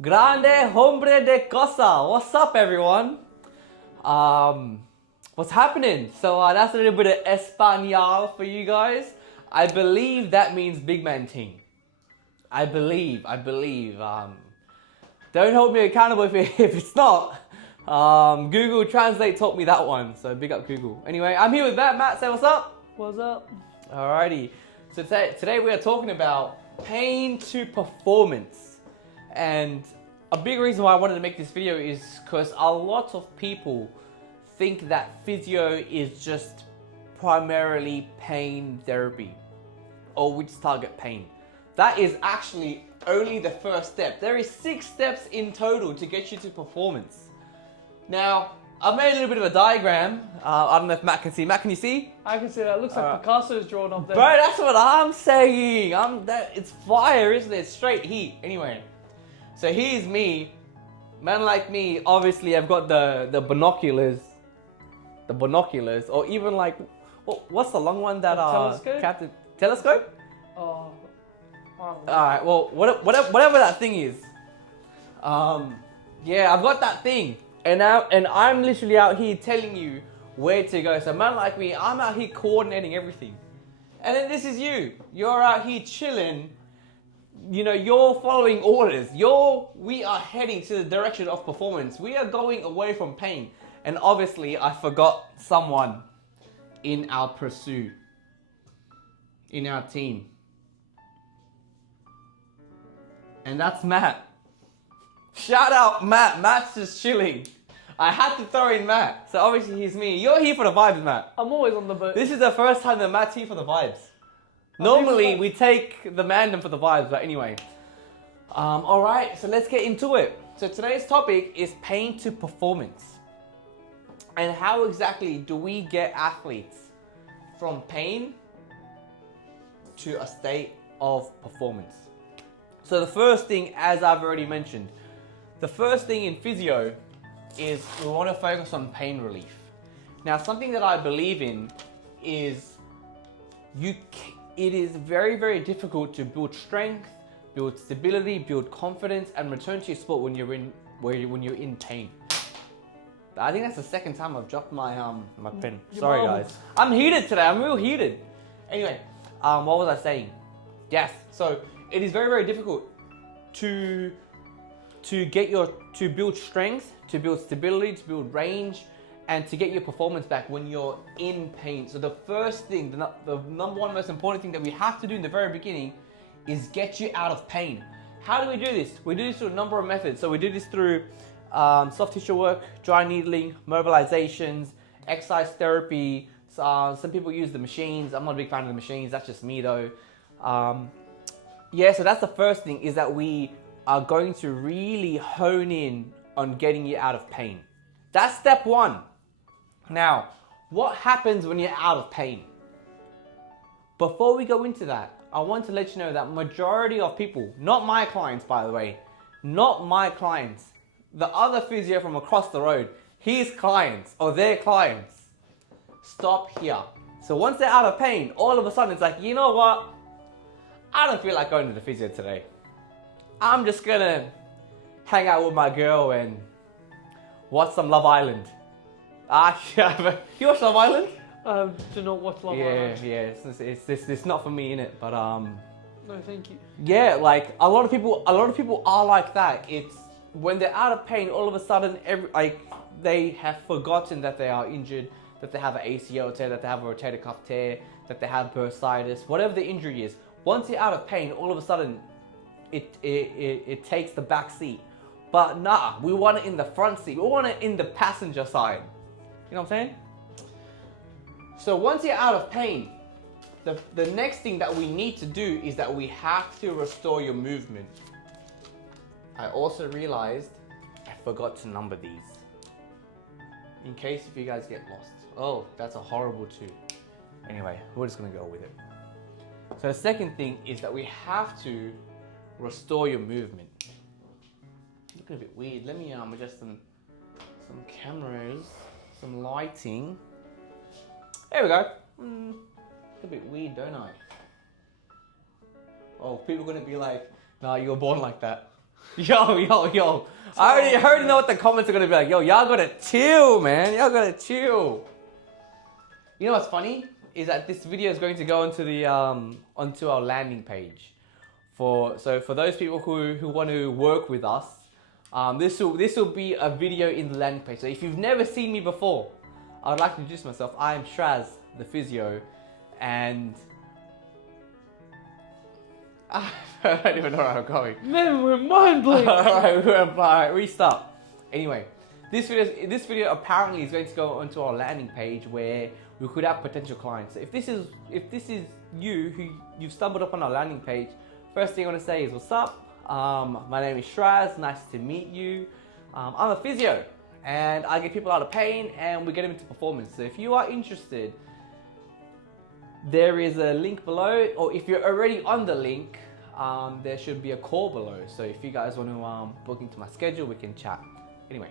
Grande hombre de cosa. What's up, everyone? What's happening? So that's a little bit of Espanol for you guys. I believe that means big man ting. I believe. Don't hold me accountable if it's not. Google Translate taught me that one, so big up Google. Anyway, I'm here with Matt. Matt, say what's up. What's up? Alrighty. So today we are talking about pain to performance. And a big reason why I wanted to make this video is because a lot of people think that physio is just primarily pain therapy, or we just target pain. That is actually only the first step. There is 6 steps in total to get you to performance. Now, I've made a little bit of a diagram. I don't know if Matt can see. Matt, can you see? I can see that. It looks like Picasso's drawn up there. Bro, that's what I'm saying. It's fire, isn't it? Straight heat. Anyway, so here's me. Man like me, obviously I've got the binoculars. The binoculars. Or even like, what's the long one that... telescope? Captain... Telescope? Oh. Alright, well, whatever that thing is. Yeah, I've got that thing. And I'm literally out here telling you where to go. So man like me, I'm out here coordinating everything. And then this is you. You're out here chilling. You know, you're following orders. We are heading to the direction of performance. We are going away from pain. And obviously, I forgot someone in our pursuit. In our team. And that's Matt. Shout out Matt. Matt's just chilling. I had to throw in Matt. So obviously he's me. You're here for the vibes, Matt. I'm always on the boat. This is the first time that Matt's here for the vibes. Normally we take the mandem for the vibes, but anyway. Alright, so let's get into it. So today's topic is pain to performance. And how exactly do we get athletes from pain to a state of performance? So the first thing, as I've already mentioned, the first thing in physio is we want to focus on pain relief. Now, something that I believe in is it is very, very difficult to build strength, build stability, build confidence, and return to your sport when you're in pain. I think that's the second time I've dropped my pen. Sorry, guys. I'm heated today. I'm real heated. Anyway, what was I saying? Yes. So it is very, very difficult to build strength, to build stability, to build range, and to get your performance back when you're in pain. So the first thing, the number one most important thing that we have to do in the very beginning is get you out of pain. How do we do this? We do this through a number of methods. So we do this through soft tissue work, dry needling, mobilizations, exercise therapy. Some people use the machines. I'm not a big fan of the machines. That's just me though. Yeah, so that's the first thing, is that we are going to really hone in on getting you out of pain. That's step one. Now, what happens when you're out of pain? Before we go into that, I want to let you know that majority of people, not my clients by the way, not my clients, the other physio from across the road, his clients or their clients, stop here. So once they're out of pain, all of a sudden it's like, you know what? I don't feel like going to the physio today. I'm just gonna hang out with my girl and watch some Love Island. You watch Love Island? Do not watch Love Island. Yeah. It's not for me, innit? But no, thank you. yeah, like a lot of people are like that. It's when they're out of pain, all of a sudden, they have forgotten that they are injured, that they have an ACL tear, that they have a rotator cuff tear, that they have bursitis, whatever the injury is. Once you're out of pain, all of a sudden, it takes the back seat. But nah, we want it in the front seat. We want it in the passenger side. You know what I'm saying? So once you're out of pain, the next thing that we need to do is that we have to restore your movement. I also realized I forgot to number these. In case if you guys get lost. Oh, that's a horrible 2. Anyway, we're just gonna go with it. So the second thing is that we have to restore your movement. Looking a bit weird. Let me adjust some cameras, some lighting. There we go. Look a bit weird, don't I? Oh, people are gonna be like, nah, you were born like that. Yo. I already know what the comments are gonna be like. Yo, y'all gotta chill, man. Y'all gotta chill. You know what's funny? Is that this video is going to go onto the onto our landing page. For those people who want to work with us, this will be a video in the landing page. So if you've never seen me before, I would like to introduce myself. I am Shraz, the physio, and I don't even know where I'm going. Man, we're mind blown. Alright, restart. Anyway, this video apparently is going to go onto our landing page where we could have potential clients. So if this is you who you've stumbled upon our landing page, first thing I want to say is what's up. My name is Shraz. Nice to meet you. I'm a physio, and I get people out of pain, and we get them into performance. So if you are interested, there is a link below, or if you're already on the link, there should be a call below. So if you guys want to book into my schedule, we can chat. Anyway,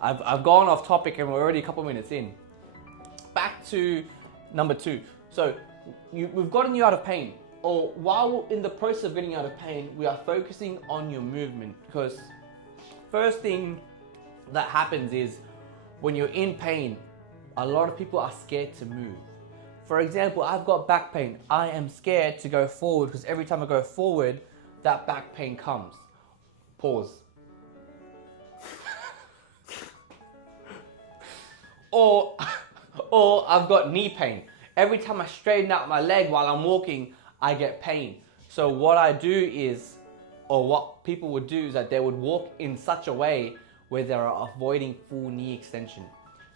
I've gone off topic, and we're already a couple minutes in. Back to number 2. So we've gotten you out of pain, or while in the process of getting out of pain, we are focusing on your movement, because first thing that happens is when you're in pain, a lot of people are scared to move. For example, I've got back pain. I am scared to go forward because every time I go forward, that back pain comes. Pause. Or I've got knee pain. Every time I straighten out my leg while I'm walking, I get pain. So what I do is, or what people would do is that they would walk in such a way where they're avoiding full knee extension.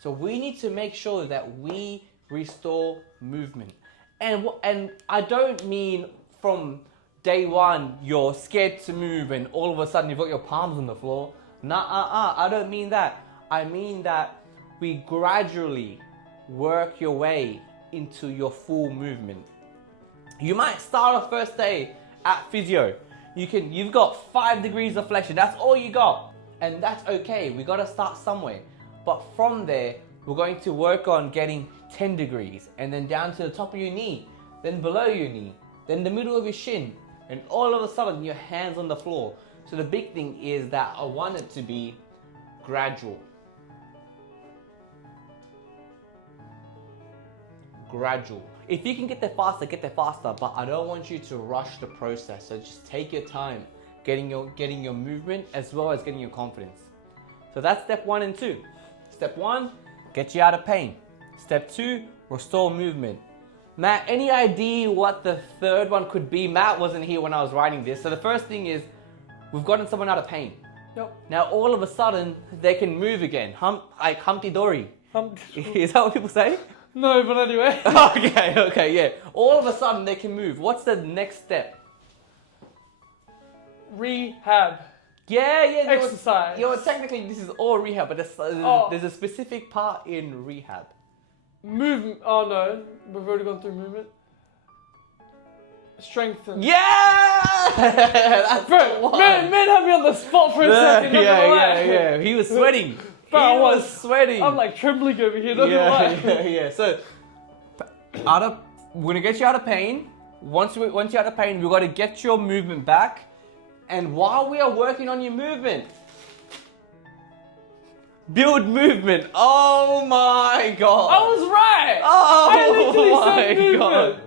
So we need to make sure that we restore movement. And I don't mean from day one you're scared to move and all of a sudden you've got your palms on the floor. I don't mean that. I mean that we gradually work your way into your full movement. You might start off first day at physio. You've got 5 degrees of flexion. That's all you got. And that's okay. We got to start somewhere. But from there, we're going to work on getting 10 degrees and then down to the top of your knee, then below your knee, then the middle of your shin, and all of a sudden your hands on the floor. So the big thing is that I want it to be gradual. If you can get there faster, get there faster, but I don't want you to rush the process. So just take your time getting your movement as well as getting your confidence. So that's step 1 and 2. Step 1, get you out of pain. Step 2, restore movement. Matt, any idea what the third one could be? Matt wasn't here when I was writing this. So the first thing is we've gotten someone out of pain. Yep. Now all of a sudden they can move again. Like Humpty Dory. Is that what people say? No, but anyway. Okay, yeah. All of a sudden they can move. What's the next step? Rehab. Yeah. Exercise. Technically this is all rehab, but there's a specific part in rehab. Movement. Oh no, we've already gone through movement. Strengthen. Yeah! That's the one. Man had me on the spot for a second. Yeah. He was sweating. Bro, He was sweating. I'm like trembling over here. Not gonna lie. Yeah. So, we're gonna get you out of pain. Once you're out of pain, we've got to get your movement back. And while we are working on your movement, build movement. Oh my god! I was right. Oh I literally my said movement. god!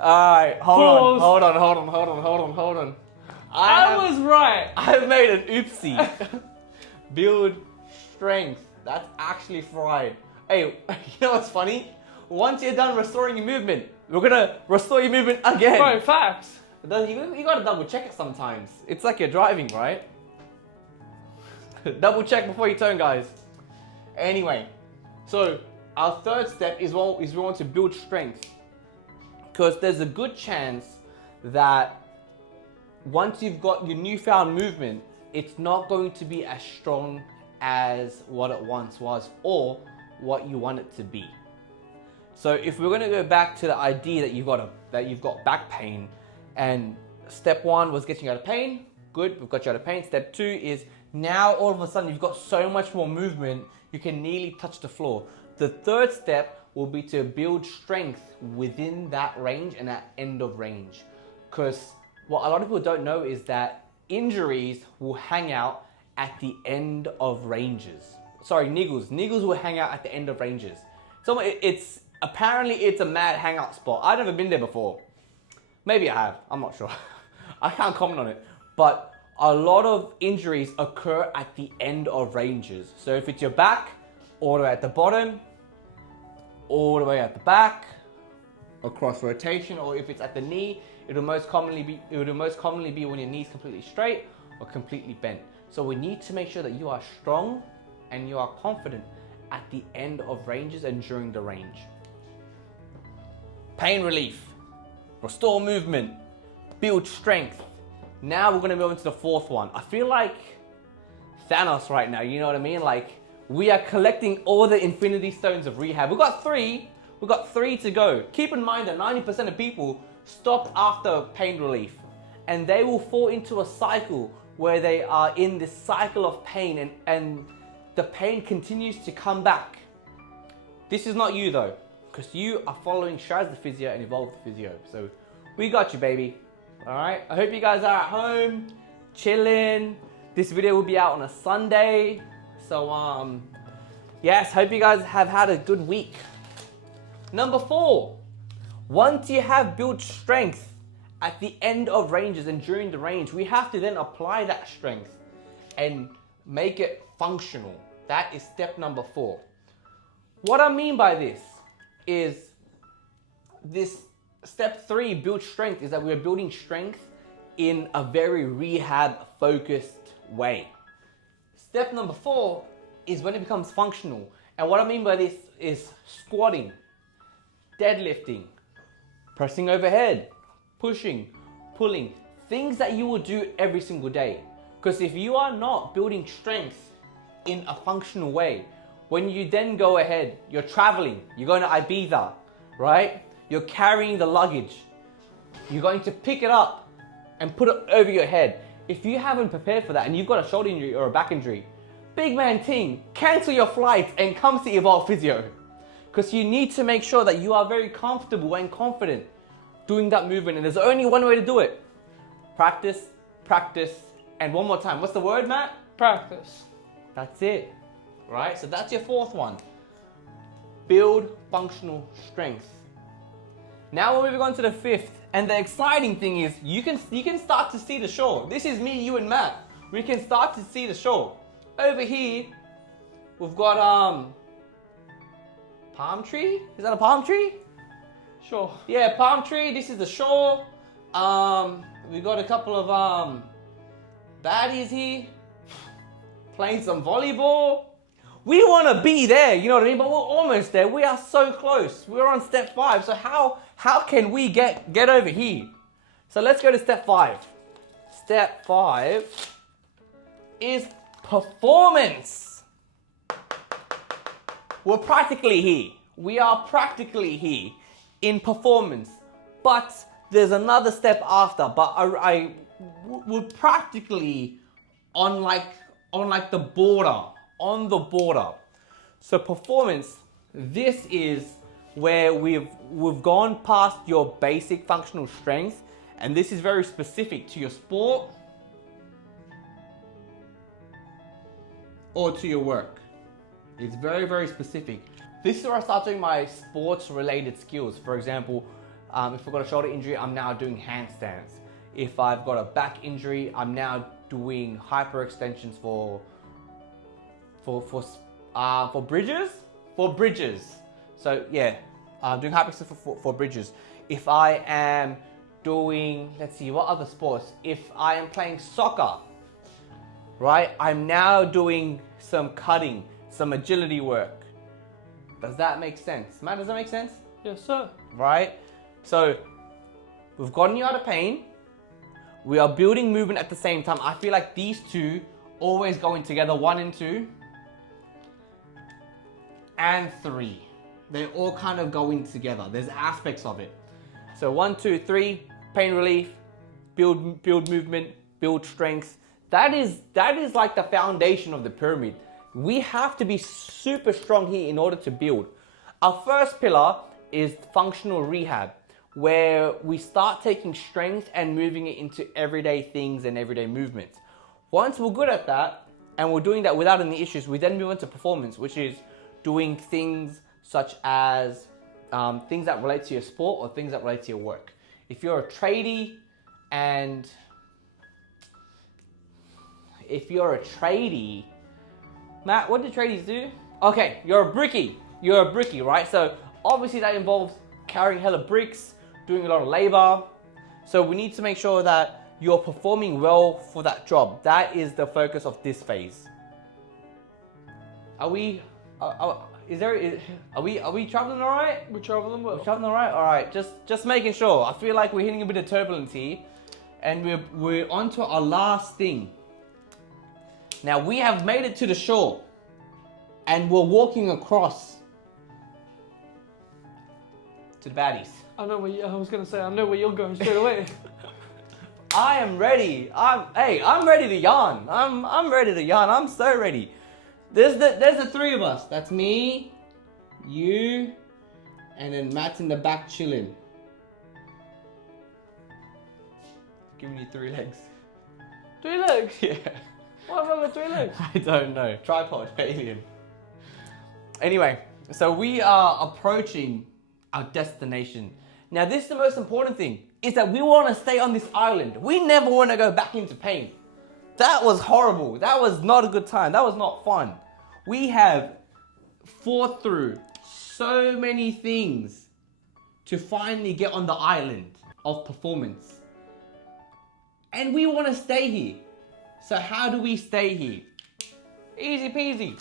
All right, Pause. hold on. I was right. I've made an oopsie. Build strength. That's actually fried. Hey, you know what's funny? Once you're done restoring your movement, we're gonna restore your movement again. Bro, facts. You gotta double check it sometimes. It's like you're driving, right? Double check before you turn, guys. Anyway, so our third step is we want to build strength, because there's a good chance that once you've got your newfound movement, it's not going to be as strong as what it once was or what you want it to be. So if we're going to go back to the idea that you've got back pain, and step 1 was getting you out of pain, good, we've got you out of pain. Step 2 is now all of a sudden you've got so much more movement, you can nearly touch the floor. The third step will be to build strength within that range and that end of range. Because what a lot of people don't know is that injuries will hang out at the end of ranges. Sorry, niggles. Niggles will hang out at the end of ranges. So apparently it's a mad hangout spot. I've never been there before. Maybe I have. I'm not sure. I can't comment on it. But a lot of injuries occur at the end of ranges. So if it's your back, all the way at the bottom, all the way at the back, across rotation, or if it's at the knee, it'll most commonly be when your knee's completely straight or completely bent. So we need to make sure that you are strong and you are confident at the end of ranges and during the range. Pain relief, restore movement, build strength. Now we're gonna move into the fourth one. I feel like Thanos right now, you know what I mean? Like we are collecting all the infinity stones of rehab. We've got three to go. Keep in mind that 90% of people stop after pain relief and they will fall into a cycle where they are in this cycle of pain and the pain continues to come back. This is not you though, because you are following Shraz the Physio and Evolve the Physio. So we got you, baby. All right. I hope you guys are at home, chilling. This video will be out on a Sunday. So yes, hope you guys have had a good week. Number 4, once you have built strength at the end of ranges and during the range, we have to then apply that strength and make it functional. That is step number 4. What I mean by this is this step 3, build strength, is that we're building strength in a very rehab focused way. Step number 4 is when it becomes functional. And what I mean by this is squatting, deadlifting, pressing overhead, pushing, pulling, things that you will do every single day. Because if you are not building strength in a functional way, when you then go ahead, you're traveling, you're going to Ibiza, right? You're carrying the luggage. You're going to pick it up and put it over your head. If you haven't prepared for that and you've got a shoulder injury or a back injury, big man ting, cancel your flights and come to Evolve Physio. Because you need to make sure that you are very comfortable and confident doing that movement. And there's only one way to do it. Practice, practice, and one more time. What's the word, Matt? Practice. That's it. Right? So that's your 4th one. Build functional strength. Now we're moving on to the 5th. And the exciting thing is you can start to see the shore. This is me, you, and Matt. We can start to see the shore. Over here, we've got palm tree. Is that a palm tree? Sure. Yeah, palm tree. This is the shore. We got a couple of baddies here playing some volleyball. We want to be there, you know what I mean? But we're almost there. We are so close. We're on step 5. So how can we get over here? So let's go to step 5. Step 5 is performance. We're practically here. We are practically here in performance. But there's another step after. But we're practically on the border. On the border. So performance, this is where we've gone past your basic functional strength, and this is very specific to your sport or to your work. It's very, very specific. This is where I start doing my sports related skills. For example, if I've got a shoulder injury, I'm now doing handstands. If I've got a back injury, I'm now doing hyperextensions for bridges? For bridges. So yeah, I'm doing hyperextension for bridges. If I am doing, let's see, what other sports? If I am playing soccer, right? I'm now doing some cutting, some agility work. Does that make sense? Matt, does that make sense? Yes, sir. Right? So we've gotten you out of pain. We are building movement at the same time. I feel like these two always going together, 1 and 2. And 3. They all kind of go in together. There's aspects of it. So 1, 2, 3, pain relief, build movement, build strength. That is like the foundation of the pyramid. We have to be super strong here in order to build. Our first pillar is functional rehab. where we start taking strength and moving it into everyday things and everyday movements. Once we're good at that, and we're doing that without any issues, we then move into performance, which is doing things such as things that relate to your sport or things that relate to your work. If you're a tradie, Matt, what do tradies do? Okay, you're a brickie, right? So obviously that involves carrying hella bricks, doing a lot of labor. So we need to make sure that you're performing well for that job. That is the focus of this phase. Are we traveling all right? We're traveling well. We're traveling all right? All right, just making sure. I feel like we're hitting a bit of turbulence here, and we're on to our last thing. Now we have made it to the shore, and we're walking across to the baddies. I know where you're going straight away. I am ready. I'm ready to yarn. I'm ready to yarn. I'm so ready. There's the three of us. That's me, you, and then Matt's in the back chilling. Giving you 3 legs. 3 legs? Yeah. Why have I got 3 legs? I don't know. Tripod, alien. Anyway, so we are approaching our destination. Now, this is the most important thing, is that we want to stay on this island. We never want to go back into pain. That was horrible. That was not a good time. That was not fun. We have fought through so many things to finally get on the island of performance. And we want to stay here. So how do we stay here? Easy peasy.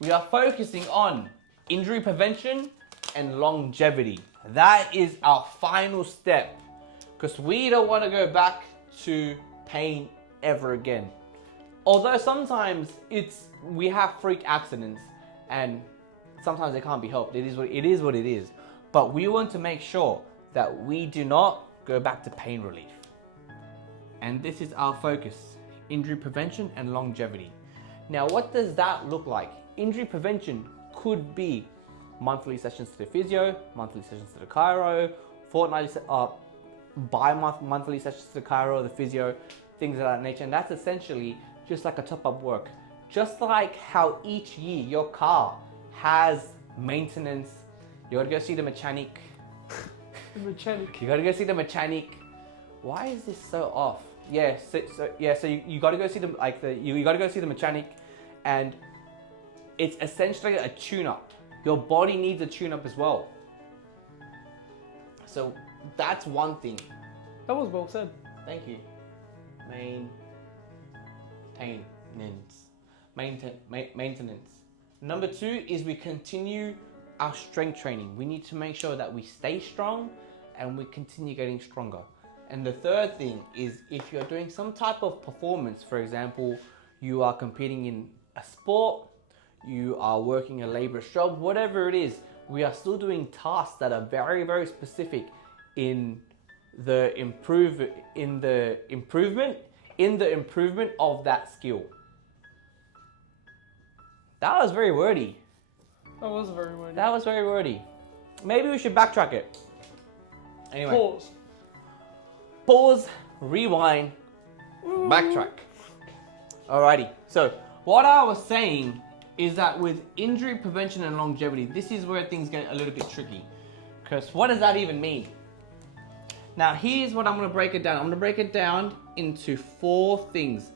We are focusing on injury prevention and longevity. That is our final step, because we don't want to go back to pain ever again. Although sometimes we have freak accidents and sometimes they can't be helped. It is what it is. But we want to make sure that we do not go back to pain relief. And this is our focus: injury prevention and longevity. Now, what does that look like? Injury prevention could be monthly sessions to the physio, monthly sessions to the chiro, monthly sessions to the chiro, the physio, things of that nature. And that's essentially just like a top-up work. Just like how each year your car has maintenance, you gotta go see the mechanic. You gotta go see the mechanic. Why is this so off? Yeah, so you gotta go see you gotta go see the mechanic, and it's essentially a tune-up. Your body needs a tune-up as well. So that's one thing. That was well said. Thank you. Maintenance. Number 2 is we continue our strength training. We need to make sure that we stay strong and we continue getting stronger. And the third thing is, if you're doing some type of performance, for example, you are competing in a sport, you are working a laborious job, whatever it is, we are still doing tasks that are very, very specific in the improvement of that skill. That was very wordy. That was very wordy. Maybe we should backtrack it. Anyway. Pause, rewind, backtrack. Alrighty, so what I was saying is that with injury prevention and longevity, this is where things get a little bit tricky. Because what does that even mean? Now here's what I'm going to break it down. I'm going to break it down into 4 things.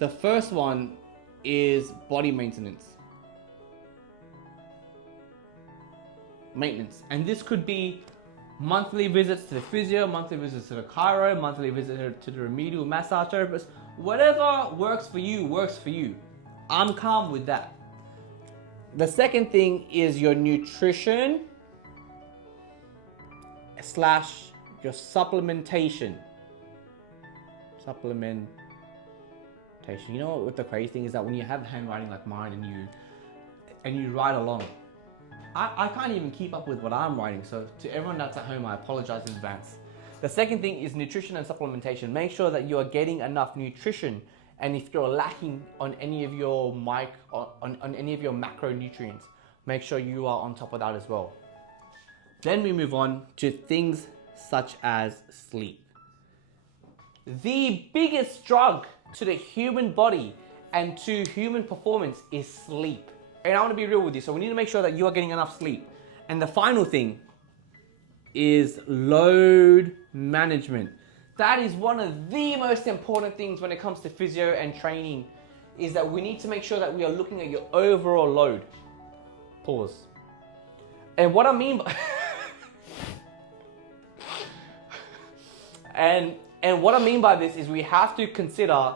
The first one is body maintenance. And this could be monthly visits to the physio, monthly visits to the chiro, monthly visits to the remedial massage therapist. Whatever works for you. I'm calm with that. The second thing is your nutrition / your supplementation. You know what the crazy thing is, that when you have handwriting like mine and you write along, I can't even keep up with what I'm writing. So to everyone that's at home, I apologize in advance. The second thing is nutrition and supplementation. Make sure that you are getting enough nutrition, and if you're lacking on any of your on any of your macronutrients, make sure you are on top of that as well. Then we move on to things such as sleep. The biggest drug to the human body and to human performance is sleep. And I want to be real with you, so we need to make sure that you are getting enough sleep. And the final thing is load management. That is one of the most important things when it comes to physio and training, is that we need to make sure that we are looking at your overall load. Pause. And what I mean by and what I mean by this is we have to consider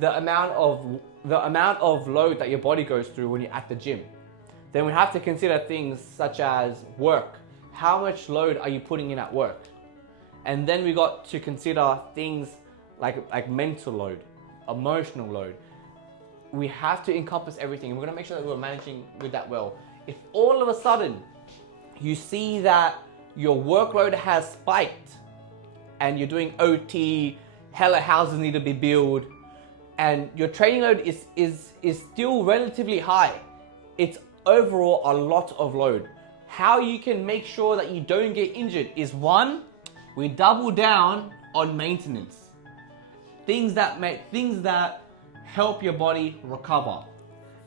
the amount of load that your body goes through when you're at the gym. Then we have to consider things such as work. How much load are you putting in at work? And then we got to consider things like mental load, emotional load. We have to encompass everything, and we're gonna make sure that we're managing with that well. If all of a sudden you see that your workload has spiked and you're doing OT, hella houses need to be built, and your training load is still relatively high, it's overall a lot of load. How you can make sure that you don't get injured is, one, we double down on maintenance. Things that help your body recover.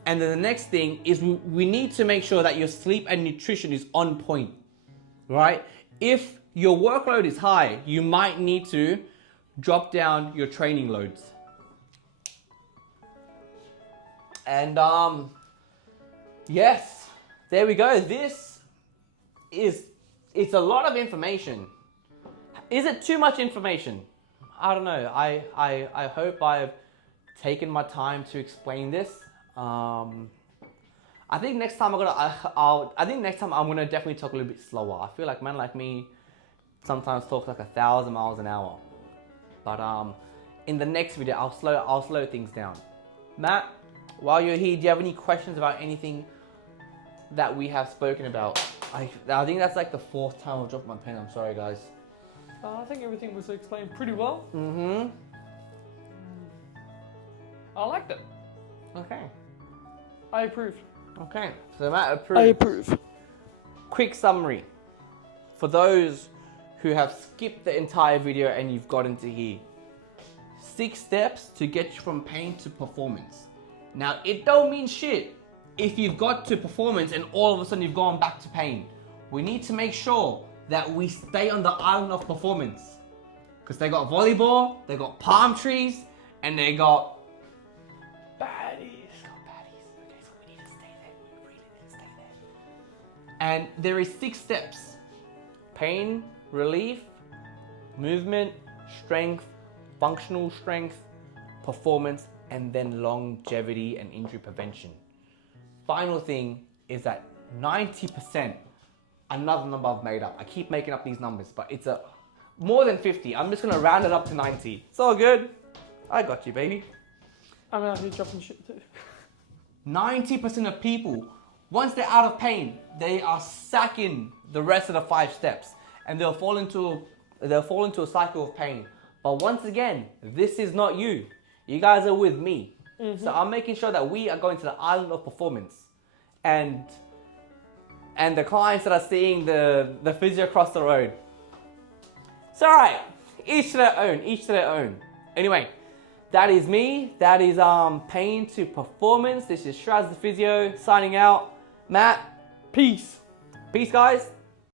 And then the next thing is we need to make sure that your sleep and nutrition is on point, right? If your workload is high, you might need to drop down your training loads. And yes, there we go. It's a lot of information. Is it too much information? I don't know. I hope I've taken my time to explain this. I think next time I'm gonna definitely talk a little bit slower. I feel like man like me sometimes talks like 1,000 miles an hour. But in the next video, I'll slow things down. Matt, while you're here, do you have any questions about anything that we have spoken about? I think that's like the 4th time I've dropped my pen. I'm sorry, guys. I think everything was explained pretty well. Mm-hmm. I liked it. Okay. I approve. Okay. So Matt approves. I approve. Quick summary. For those who have skipped the entire video and you've gotten to here. 6 steps to get you from pain to performance. Now, it don't mean shit if you've got to performance and all of a sudden you've gone back to pain. We need to make sure that we stay on the island of performance. Because they got volleyball, they got palm trees, and they got baddies. Okay, so we need to stay there. We really need to stay there. And there is 6 steps. Pain relief, movement, strength, functional strength, performance, and then longevity and injury prevention. Final thing is that 90%, another number I've made up. I keep making up these numbers, but it's more than 50. I'm just gonna round it up to 90. It's all good. I got you, baby. I'm out here dropping shit too. 90% of people, once they're out of pain, they are sacking the rest of the 5 steps, and they'll fall into a cycle of pain. But once again, this is not you. You guys are with me. Mm-hmm. So I'm making sure that we are going to the island of performance. And the clients that are seeing the physio across the road. It's alright. Each to their own. Anyway, that is me. That is pain to performance. This is Shraz the Physio signing out. Matt, peace. Peace, guys.